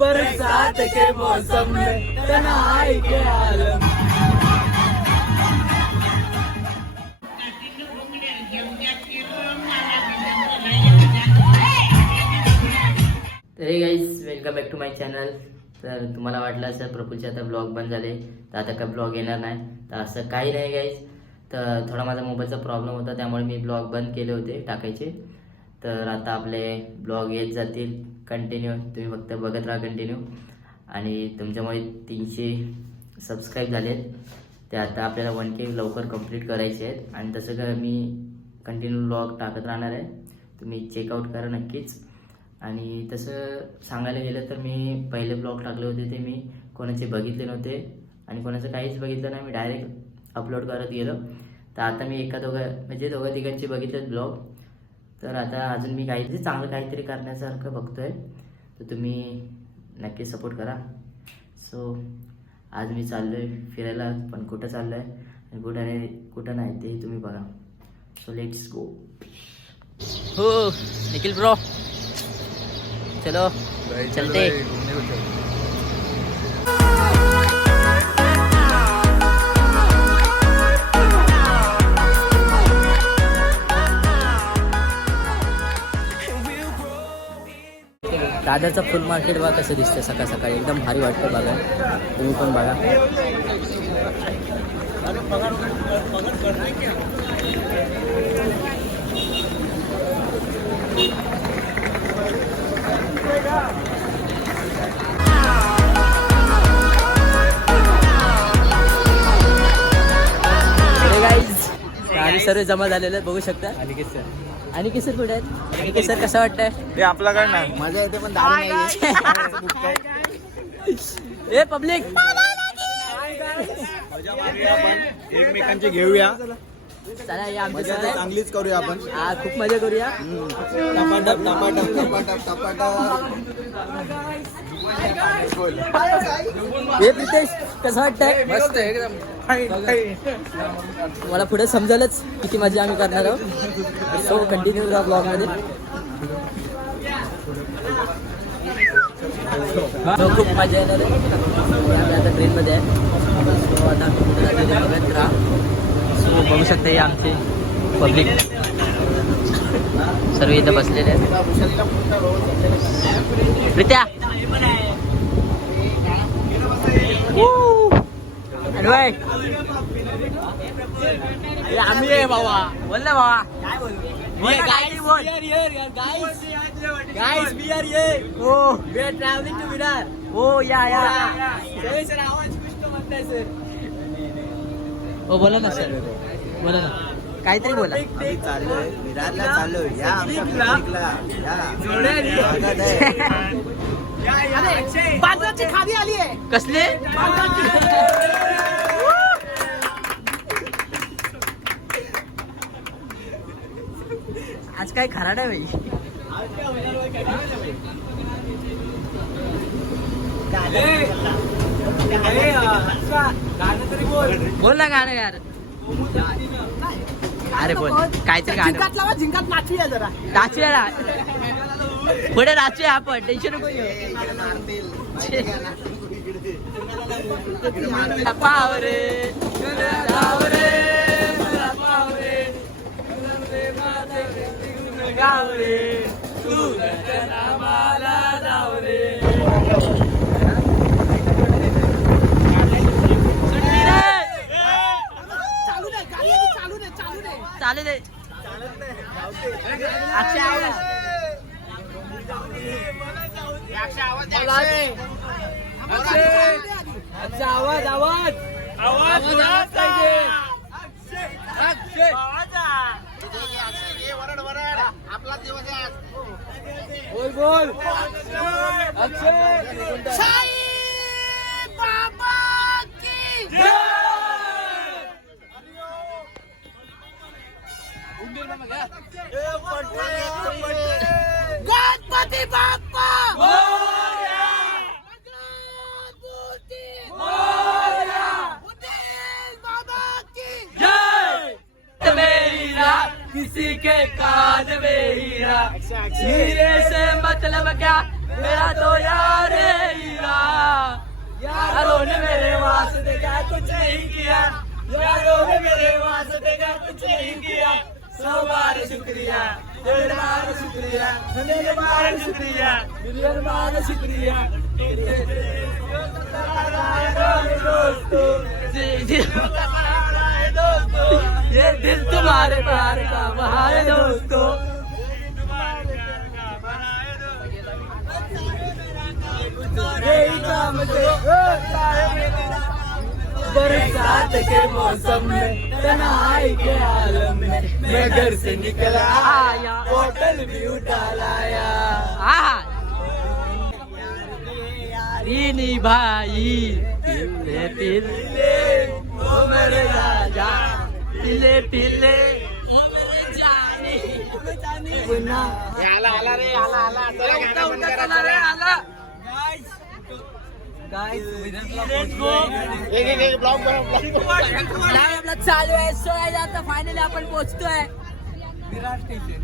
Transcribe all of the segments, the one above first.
बरसात के मौसम में तनाई के आलम। तरी guys welcome back to my channel तर तुम्हाला वाटलं असं प्रफुलचे आता ब्लॉग बंद झाले. तर आता काय ब्लॉग येणार नाही. तर असं काही नाही गाईज तर थोडा माझा मोबाईलचा प्रॉब्लेम होता त्यामुळे मी ब्लॉग बंद केले होते टाकायचे. तर आता आपले ब्लॉग येत जातील. कंटिन्यू तुम्ही फक्त बघत राहा कंटिन्यू आणि तुमच्यामुळे तीनशे सबस्क्राईब आहेत ते आता आपल्याला वन के लवकर कंप्लीट करायचे आहेत. आणि तसं का मी कंटिन्यू ब्लॉग टाकत राहणार आहे तुम्ही चेकआउट करा नक्कीच. आणि तसं सांगायला गेलं तर मी पहिले ब्लॉग टाकले होते ते मी कोणाचे बघितले नव्हते. आणि कोणाचं काहीच बघितलं नाही मी डायरेक्ट अपलोड करत गेलो. तर आता मी एका दोघं म्हणजे दोघं तिघांचे बघितलेत ब्लॉग तर आता अजून मी काहीतरी चांगलं काहीतरी करण्यासारखं बघतोय. तर तुम्ही नक्की सपोर्ट करा. सो आज मी चाललो आहे फिरायला पण कुठं चाललो आहे आणि कुठं नाही कुठं नाही ते तुम्ही बघा. सो लेट्स गो हो निखिल ब्रो चलो चलते. दादरचं फुल मार्केट बघा कसं दिसतं सकाळ सकाळी एकदम भारी वाटतं बघा तुम्ही पण बघा Yeah. सर्व जमा झालेले आहेत, बघू शकता. आणि किसर. कुठे आहेत? आणि किसर कसं वाटतंय? ते आपला काय नाही. मजा येते पण दारू नाही ए पब्लिक एकमेकांचे घेऊया. चला या आमच्या. चांगलीच करूया आपण. हा खूप मजा करूया. टपाटप टपाटप टपाटप टपाटप. हे प्रितेश कसं वाटतंय? मला पुढे समजेलच किती मजा आम्ही करणार आहोत. सो कंटिन्यू राहा ब्लॉगमध्ये. खूप मजा येणार आहे. आता ट्रेनमध्ये आहे. सो आता बघत राहा बघू शकता हे आमचे पब्लिक सर्व इथं बसलेले आहेत. प्रित्या! आम्ही आहे बाबा बोल ना बाबा बोल? ना, काय बोल. गाइस वी आर हियर हो. We are travelling to Virar हो या या. सर आवाज कुछ तो म्हणताय सर हो बोला ना सर बोला ना. काहीतरी बोला. चाललोय. विरारला चाललोय. या आमच्या पिकनिकला या. बाजारची खाली आली आहे. कसले? आज काय खराड आहे बाई बोल ना गाणं यार. अरे बोल. काहीतरी गाणं. झिंकात नाचूया जरा. नाचूया पुढे नाचूया आपण. टेन्शन नको घेऊ. गाव रे तू मला जाव रे चालू दे. गाडी आली, चालू दे चालू दे चालू दे अक्षय आवाज अच्छा आवाज आवाज आवाज जोरात पाहिजे अक्षय बोल बोल. किसी के कान में हीरा। अच्छा, अच्छा। हीरे से मतलब क्या? मेरा तो यार हीरा। यारों ने मेरे वास्ते क्या कुछ नहीं किया? यारों ने मेरे वास्ते क्या कुछ नहीं किया? सौ बार शुक्रिया शुक्रिया शुक्रिया शुक्रिया। ये दिल तुम्हारे प्यार का, बहार है दोस्तों। है बरसात के मौसम में, तनाई के आलम में, मैं घर से निकल आया, होटल भी उठा लाया रीनी भाई पिल्ले पिल्ले ओ मेरे राजा आला आला रे आला आला उठा उठा चला रे आला आपला चालू आहे सो आहे आता फायनली आपण पोहोचतोय विराट स्टेशन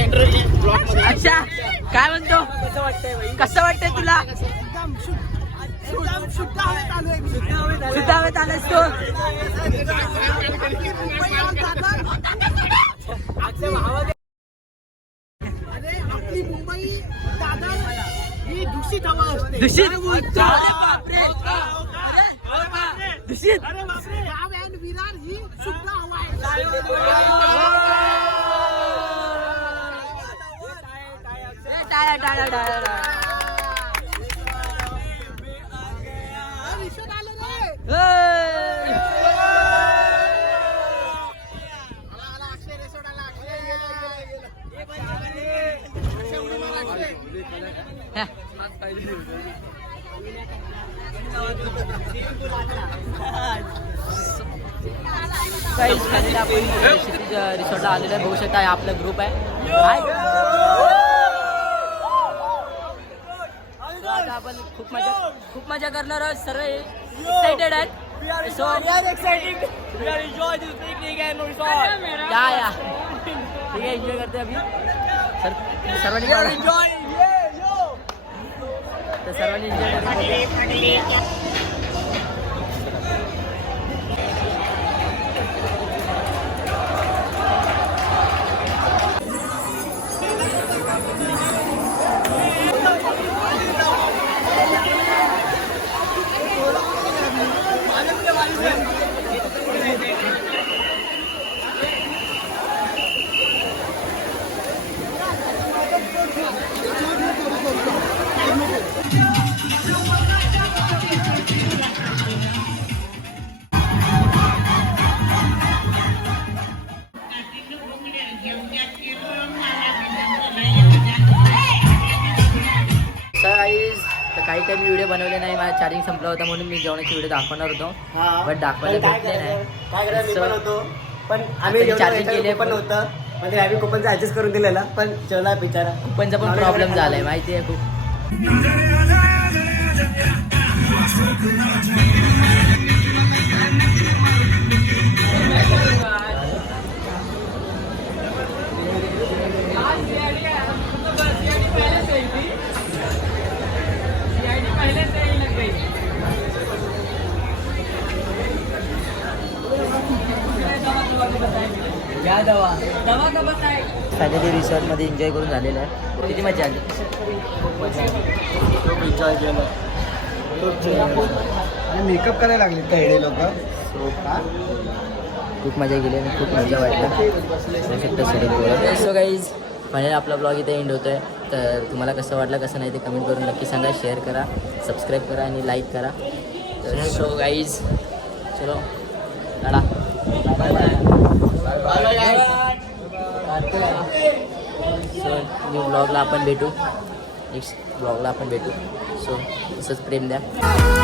अच्छा काय म्हणतो? कसं वाटतंय कसं वाटतंय तुला? सुद्धा हवेत आलास तो? आपली मुंबई दादा ही दूषित? हवा असते दूषित दूषित गाव अँड विरार ही शुद्ध हवा आहे टाळ्या टाळ्या टाळ्या विषय आलं रे काहीच फायनली आपण रिसॉर्टला आलेलो बघू शकता आपला ग्रुप आहे हाय. आता आपण खूप मजा खूप मजा करणार आहोत. सर्व एक्साइटेड आहेत. सो या या ठीक आहे एन्जॉय करते अभि सर सर्वांनी सर्वांनी एन्जॉय करते बनवले नाही माझा चार्जिंग संपला होता म्हणून मी जेवणाचे व्हिडिओ दाखवणार होतो. बट दाखवायला भेटले पण होतो. आम्ही याच्यावर केले पण- नव्हतं. म्हणजे आम्ही कुपनचा ऍडजस्ट करून दिलेला पण चला बिचारा कुपनचा पण प्रॉब्लेम झालाय माहिती आहे खूप. रिसॉर्टमध्ये एन्जॉय करून झालेलं आहे. किती मजा आली? खूप एन्जॉय केलं मेकअप करायला लागले त्या हेडे लोक. खूप मजा केली आणि खूप मजा वाटला. सो गाईज फायनली आपला ब्लॉग इथे एंड होतोय. तर तुम्हाला कसं वाटलं कसं नाही ते कमेंट करून नक्की सांगा. शेअर करा सबस्क्राईब करा आणि लाईक करा. तर सो गाईज चलो tata. Bye bye so new ब्लॉगला आपण भेटू. नेक्स्ट ब्लॉगला आपण भेटू. सो तसंच प्रेम द्या.